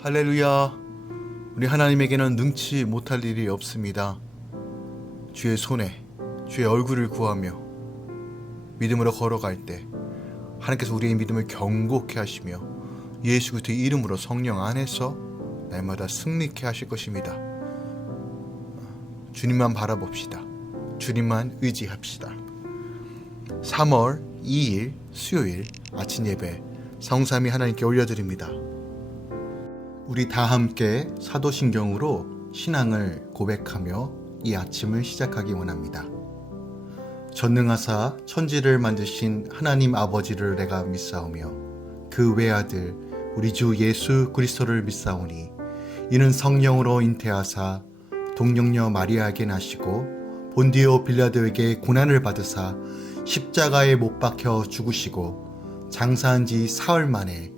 할렐루야. 우리 하나님에게는 능치 못할 일이 없습니다. 주의 손에 주의 얼굴을 구하며 믿음으로 걸어갈 때 하나님께서 우리의 믿음을 경고케 하시며 예수 그리스도의 이름으로 성령 안에서 날마다 승리케 하실 것입니다. 주님만 바라봅시다. 주님만 의지합시다. 3월 2일 수요일 아침 예배 성삼이 하나님께 올려드립니다. 우리 다 함께 사도신경으로 신앙을 고백하며 이 아침을 시작하기 원합니다. 전능하사 천지를 만드신 하나님 아버지를 내가 믿사오며 그 외아들 우리 주 예수 그리스도를 믿사오니 이는 성령으로 잉태하사 동령녀 마리아에게 나시고 본디오 빌라도에게 고난을 받으사 십자가에 못 박혀 죽으시고 장사한 지 사흘 만에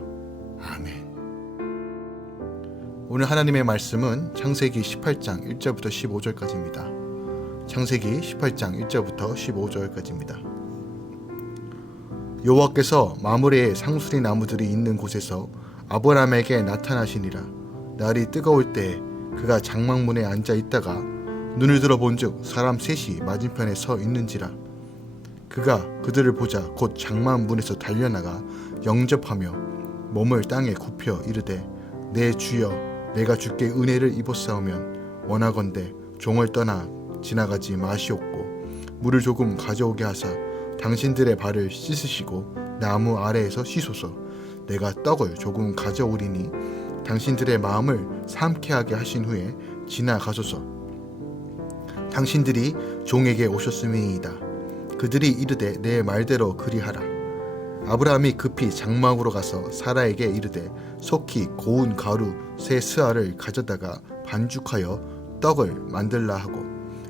오늘 하나님의 말씀은 창세기 18장 1절부터 15절까지입니다. 창세기 18장 1절부터 15절까지입니다. 여호와께서 마물의 상수리 나무들이 있는 곳에서 아브라함에게 나타나시니라. 날이 뜨거울 때 그가 장막문에 앉아 있다가 눈을 들어 본즉 사람 셋이 맞은편에 서 있는지라. 그가 그들을 보자 곧 장막문에서 달려나가 영접하며 몸을 땅에 굽혀 이르되 내 주여 내가 주께 은혜를 입었사오면 원하건대 종을 떠나 지나가지 마시옵고 물을 조금 가져오게 하사 당신들의 발을 씻으시고 나무 아래에서 씻소서. 내가 떡을 조금 가져오리니 당신들의 마음을 삼케하게 하신 후에 지나가소서. 당신들이 종에게 오셨음이니이다. 그들이 이르되 내 말대로 그리하라 아브라함이 급히 장막으로 가서 사라에게 이르되 속히 고운 가루 세 스아를 가져다가 반죽하여 떡을 만들라 하고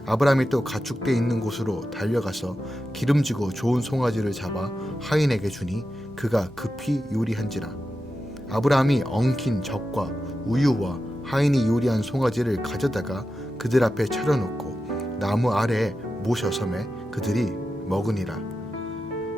아브라함이 또 가축대 있는 곳으로 달려가서 기름지고 좋은 송아지를 잡아 하인에게 주니 그가 급히 요리한지라. 아브라함이 엉킨 젖과 우유와 하인이 요리한 송아지를 가져다가 그들 앞에 차려놓고 나무 아래에 모셔 섬에 그들이 먹으니라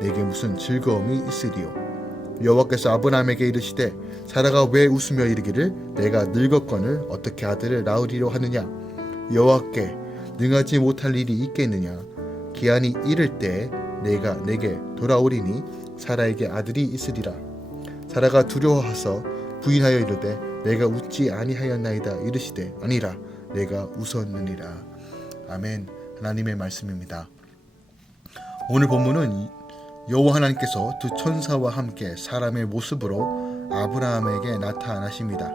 내게 무슨 즐거움이 있으리요? 여호와께서 아브라함에게 이르시되 사라가 왜 웃으며 이르기를 내가 늙었거늘 어떻게 아들을 낳으리로 하느냐? 여호와께 능하지 못할 일이 있겠느냐? 기한이 이를 때 내가 내게 돌아오리니 사라에게 아들이 있으리라. 사라가 두려워하서 부인하여 이르되 내가 웃지 아니하였나이다 이르시되 아니라 내가 웃었느니라. 아멘. 하나님의 말씀입니다. 오늘 본문은 여호와 하나님께서 두 천사와 함께 사람의 모습으로 아브라함에게 나타나십니다.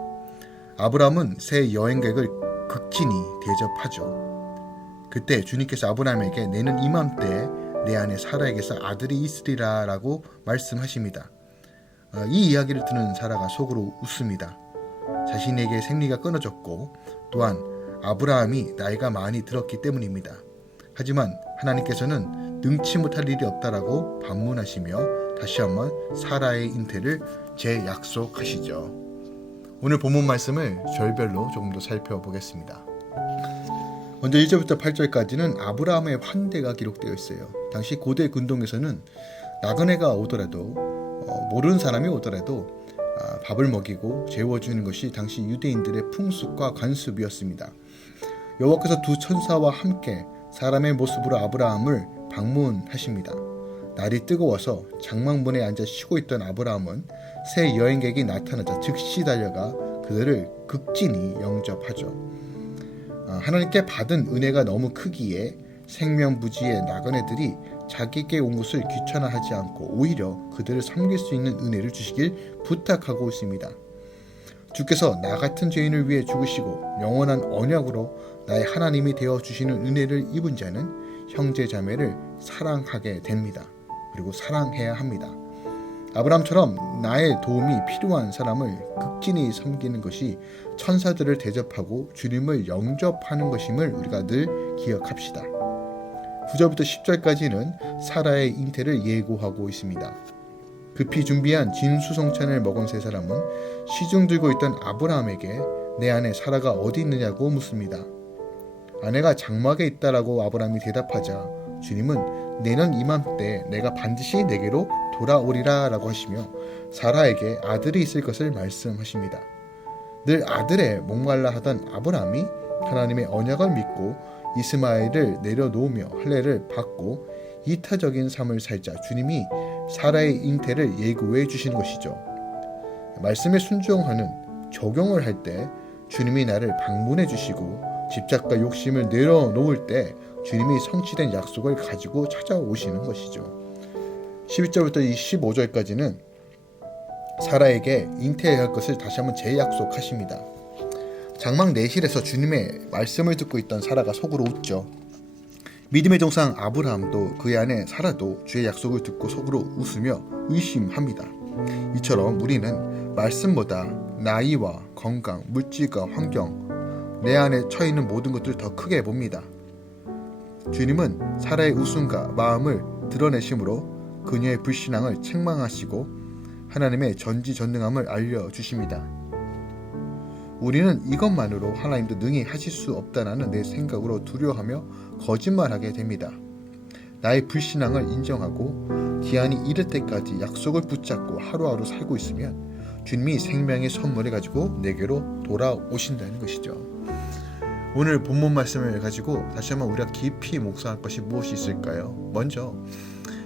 아브라함은 새 여행객을 극진히 대접하죠. 그때 주님께서 아브라함에게 내는 이맘때 내 안에 사라에게서 아들이 있으리라라고 말씀하십니다. 어, 이 이야기를 듣는 사라가 속으로 웃습니다. 자신에게 생리가 끊어졌고 또한 아브라함이 나이가 많이 들었기 때문입니다. 하지만 하나님께서는 능치 못할 일이 없다라고 반문하시며 다시 한번 사라의 인태를 재약속하시죠. 오늘 본문 말씀을 절별로 조금 더 살펴보겠습니다. 먼저 1절부터 8절까지는 아브라함의 환대가 기록되어 있어요. 당시 고대 근동에서는 나그네가 오더라도 어, 모르는 사람이 오더라도 아, 밥을 먹이고 재워주는 것이 당시 유대인들의 풍습과 관습이었습니다. 여호와께서 두 천사와 함께 사람의 모습으로 아브라함을 방문하십니다. 날이 뜨거워서 장막문에 앉아 쉬고 있던 아브라함은 새 여행객이 나타나자 즉시 달려가 그들을 극진히 영접하죠. 아, 하나님께 받은 은혜가 너무 크기에 생명부지의 나그네들이 자기에게 온 것을 귀찮아하지 않고 오히려 그들을 섬길 수 있는 은혜를 주시길 부탁하고 있습니다. 주께서 나 같은 죄인을 위해 죽으시고 영원한 언약으로 나의 하나님이 되어 주시는 은혜를 입은 자는 형제 자매를 사랑하게 됩니다. 그리고 사랑해야 합니다. 아브람처럼 나의 도움이 필요한 사람을 극진히 섬기는 것이 천사들을 대접하고 주님을 영접하는 것임을 우리가 늘 기억합시다. 9절부터 10절까지는 사라의 잉태를 예고하고 있습니다. 급히 준비한 진수성찬을 먹은 세 사람은 시중 들고 있던 아브라함에게 내 아내 사라가 어디 있느냐고 묻습니다. 아내가 장막에 있다라고 아브라함이 대답하자 주님은 내년 이맘때 내가 반드시 내게로 돌아오리라라고 하시며 사라에게 아들이 있을 것을 말씀하십니다. 늘 아들에 목말라 하던 아브라함이 하나님의 언약을 믿고 이스마엘을 내려놓으며 할례를 받고 이타적인 삶을 살자 주님이 사라의 잉태를 예고해 주시는 것이죠. 말씀에 순종하는 적용을 할 때 주님이 나를 방문해 주시고 집착과 욕심을 내려놓을 때 주님이 성취된 약속을 가지고 찾아오시는 것이죠. 11절부터 15절까지는 사라에게 잉태할 것을 다시 한번 재약속하십니다. 장막 내실에서 주님의 말씀을 듣고 있던 사라가 속으로 웃죠. 믿음의 정상 아브라함도 그의 아내 사라도 주의 약속을 듣고 속으로 웃으며 의심합니다. 이처럼 우리는 말씀보다 나이와 건강, 물질과 환경, 내 안에 처해 있는 모든 것들을 더 크게 봅니다. 주님은 사라의 웃음과 마음을 드러내심으로 그녀의 불신앙을 책망하시고 하나님의 전지전능함을 알려주십니다. 우리는 이것만으로 하나님도 능히 하실 수 없다라는 내 생각으로 두려워하며 거짓말하게 됩니다. 나의 불신앙을 인정하고 기한이 이를 때까지 약속을 붙잡고 하루하루 살고 있으면 주님이 생명의 선물을 가지고 내게로 돌아오신다는 것이죠. 오늘 본문 말씀을 가지고 다시 한번 우리가 깊이 묵상할 것이 무엇이 있을까요? 먼저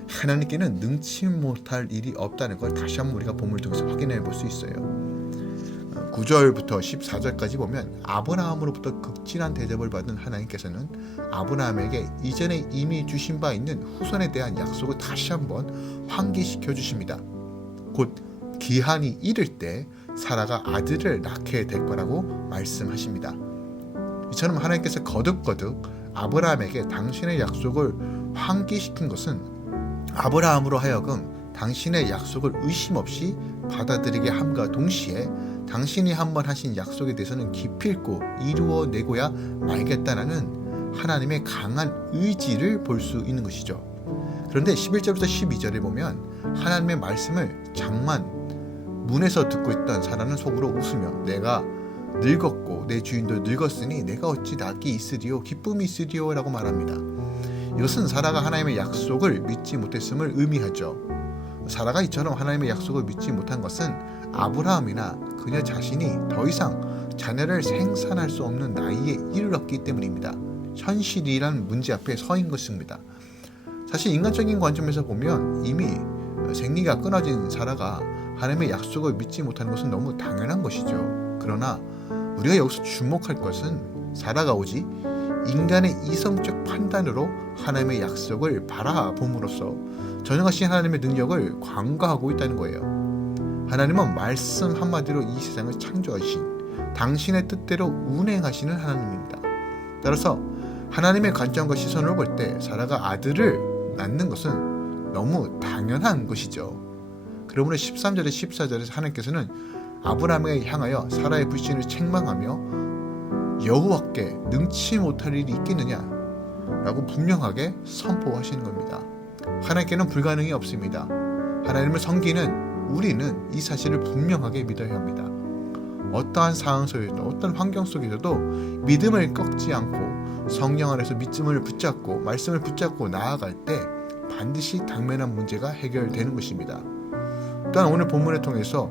하나님께는 능치 못할 일이 없다는 걸 다시 한번 우리가 본문을 통해서 확인해 볼 수 있어요. 9절부터 14절까지 보면 아브라함으로부터 극진한 대접을 받은 하나님께서는 아브라함에게 이전에 이미 주신 바 있는 후손에 대한 약속을 다시 한번 환기시켜 주십니다. 곧 기한이 이를 때 사라가 아들을 낳게 될 거라고 말씀하십니다. 이처럼 하나님께서 거듭거듭 아브라함에게 당신의 약속을 환기시킨 것은 아브라함으로 하여금 당신의 약속을 의심 없이 받아들이게 함과 동시에 당신이 한번 하신 약속에 대해서는 기필코 이루어내고야 말겠다라는 하나님의 강한 의지를 볼 수 있는 것이죠. 그런데 11절부터 12절에 보면 하나님의 말씀을 장만 문에서 듣고 있던 사람은 속으로 웃으며 내가 늙었고 내 주인도 늙었으니 내가 어찌 낙이 있으리요 기쁨이 있으리요 라고 말합니다. 이것은 사라가 하나님의 약속을 믿지 못했음을 의미하죠. 사라가 이처럼 하나님의 약속을 믿지 못한 것은 아브라함이나 그녀 자신이 더 이상 자녀를 생산할 수 없는 나이에 이르렀기 때문입니다. 현실이란 문제 앞에 서인 것입니다. 사실 인간적인 관점에서 보면 이미 생리가 끊어진 사라가 하나님의 약속을 믿지 못하는 것은 너무 당연한 것이죠. 그러나 우리가 여기서 주목할 것은 사라가 오지 인간의 이성적 판단으로 하나님의 약속을 바라봄으로써 전능하신 하나님의 능력을 관가하고 있다는 거예요. 하나님은 말씀 한마디로 이 세상을 창조하신 당신의 뜻대로 운행하시는 하나님입니다. 따라서 하나님의 관점과 시선으로 볼 때 사라가 아들을 낳는 것은 너무 당연한 것이죠. 그러므로 13절에 14절에서 하나님께서는 아브라함에 향하여 사라의 불신을 책망하며 여호와께 능치 못할 일이 있겠느냐 라고 분명하게 선포하시는 겁니다. 하나님께는 불가능이 없습니다. 하나님을 섬기는 우리는 이 사실을 분명하게 믿어야 합니다. 어떠한 상황 속에서도 어떤 환경 속에서도 믿음을 꺾지 않고 성령 안에서 믿음을 붙잡고 말씀을 붙잡고 나아갈 때 반드시 당면한 문제가 해결되는 것입니다. 또한 오늘 본문을 통해서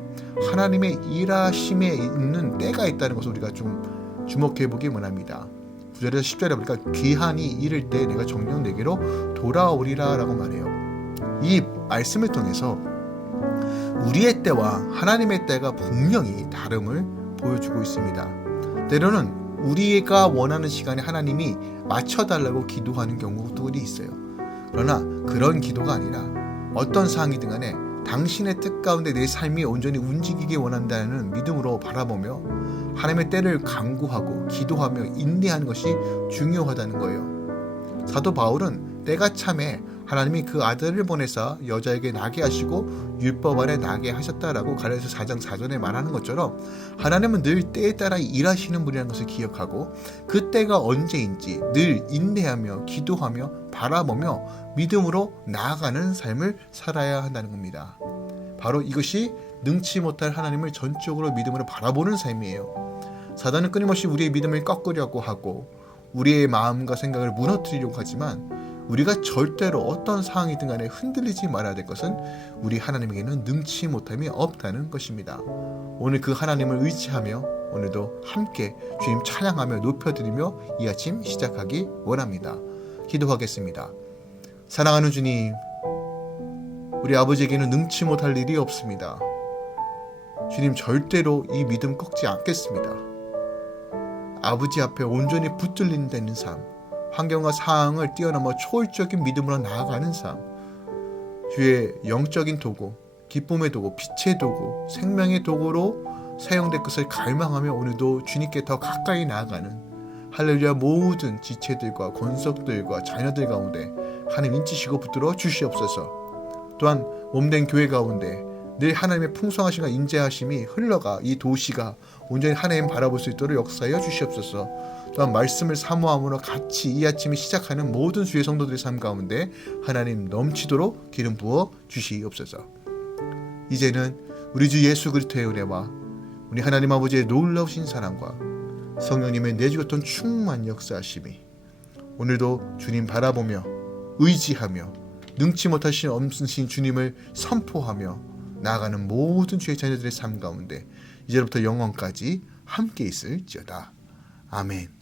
하나님의 일하심에 있는 때가 있다는 것을 우리가 좀 주목해 보기 원합니다. 9절에서 10절에 보니까 귀한이 이를 때 내가 정령 내게로 돌아오리라 라고 말해요. 이 말씀을 통해서 우리의 때와 하나님의 때가 분명히 다름을 보여주고 있습니다. 때로는 우리가 원하는 시간에 하나님이 맞춰달라고 기도하는 경우들이 있어요. 그러나 그런 기도가 아니라 어떤 상황이든 간에 당신의 뜻 가운데 내 삶이 온전히 움직이기 원한다는 믿음으로 바라보며 하나님의 때를 강구하고 기도하며 인내하는 것이 중요하다는 거예요. 사도 바울은 때가 참에 하나님이 그 아들을 보내사 여자에게 나게 하시고 율법 아래 나게 하셨다라고 가려서 4장 4절에 말하는 것처럼 하나님은 늘 때에 따라 일하시는 분이라는 것을 기억하고 그 때가 언제인지 늘 인내하며 기도하며 바라보며 믿음으로 나아가는 삶을 살아야 한다는 겁니다. 바로 이것이 능치 못할 하나님을 전적으로 믿음으로 바라보는 삶이에요. 사단은 끊임없이 우리의 믿음을 꺾으려고 하고 우리의 마음과 생각을 무너뜨리려고 하지만 우리가 절대로 어떤 상황이든 간에 흔들리지 말아야 될 것은 우리 하나님에게는 능치 못함이 없다는 것입니다. 오늘 그 하나님을 의지하며 오늘도 함께 주님 찬양하며 높여드리며 이 아침 시작하기 원합니다. 기도하겠습니다. 사랑하는 주님, 우리 아버지에게는 능치 못할 일이 없습니다. 주님 절대로 이 믿음 꺾지 않겠습니다. 아버지 앞에 온전히 붙들린다는 삶, 환경과 상황을 뛰어넘어 초월적인 믿음으로 나아가는 삶, 주의 영적인 도구, 기쁨의 도구, 빛의 도구, 생명의 도구로 사용될 것을 갈망하며 오늘도 주님께 더 가까이 나아가는 할렐루야 모든 지체들과 권속들과 자녀들 가운데 하나님 인치시고 붙들어 주시옵소서. 또한 몸된 교회 가운데 늘 하나님의 풍성하심과 인재하심이 흘러가 이 도시가 온전히 하나님 바라볼 수 있도록 역사하여 주시옵소서. 또한 말씀을 사모함으로 같이 이 아침에 시작하는 모든 주의 성도들의 삶 가운데 하나님 넘치도록 기름 부어 주시옵소서. 이제는 우리 주 예수 그리스도의 은혜와 우리 하나님 아버지의 놀라우신 사랑과 성령님의 내주었던 충만 역사하심이 오늘도 주님 바라보며 의지하며 능치 못하신 엄으신 주님을 선포하며 나아가는 모든 주의 자녀들의 삶 가운데 이제부터 영원까지 함께 있을지어다. 아멘.